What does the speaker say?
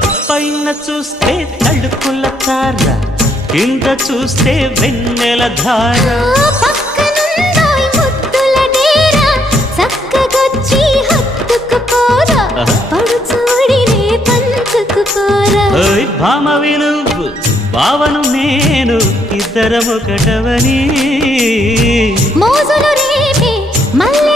పైన చూస్తే తడుకుల తార, కింద చూస్తే వెన్నెల ధార. పక్కనుందోయ్ ముద్దుల డేరా, చక్కగొచ్చి హత్తుకుపోరా, పడు చూడినే పంచుకుపోరా. భామ విలువు భావను నేను, ఇద్దరమొకటవని మోజులు రేపే మల్లె